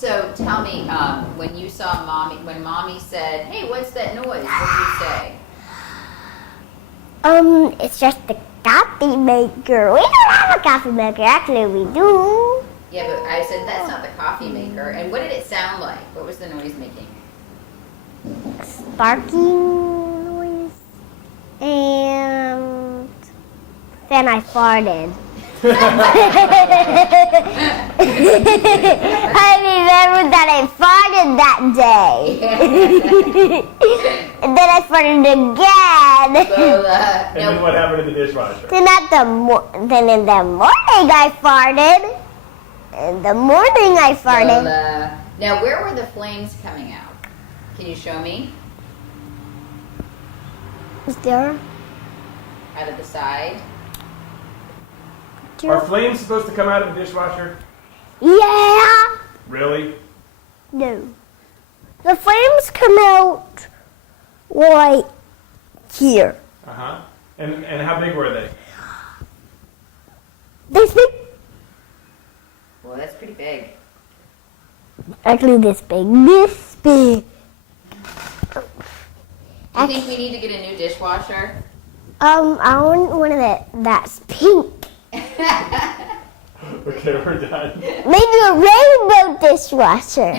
So tell me, when you saw mommy, when mommy said, "Hey, what's that noise?" What did you say? It's just the coffee maker. We don't have a coffee maker. Actually, we do. Yeah, but I said that's not the coffee maker. And what did it sound like? What was the noise making? Sparking noise. And then I farted. I remember that I farted that day. And then I farted again. Lola, And then what happened in the dishwasher? Then in the morning I farted. In the morning I farted. Lola. Now, where were the flames coming out? Can you show me? Is there? Out of the side? Are flames supposed to come out of the dishwasher? Yeah. Really? No. The flames come out right here. Uh-huh. And how big were they? This big. Well, that's pretty big. Actually, this big. This big. Do you think we need to get a new dishwasher? I want one that's pink. Okay, we're done. Maybe a rainbow dishwasher.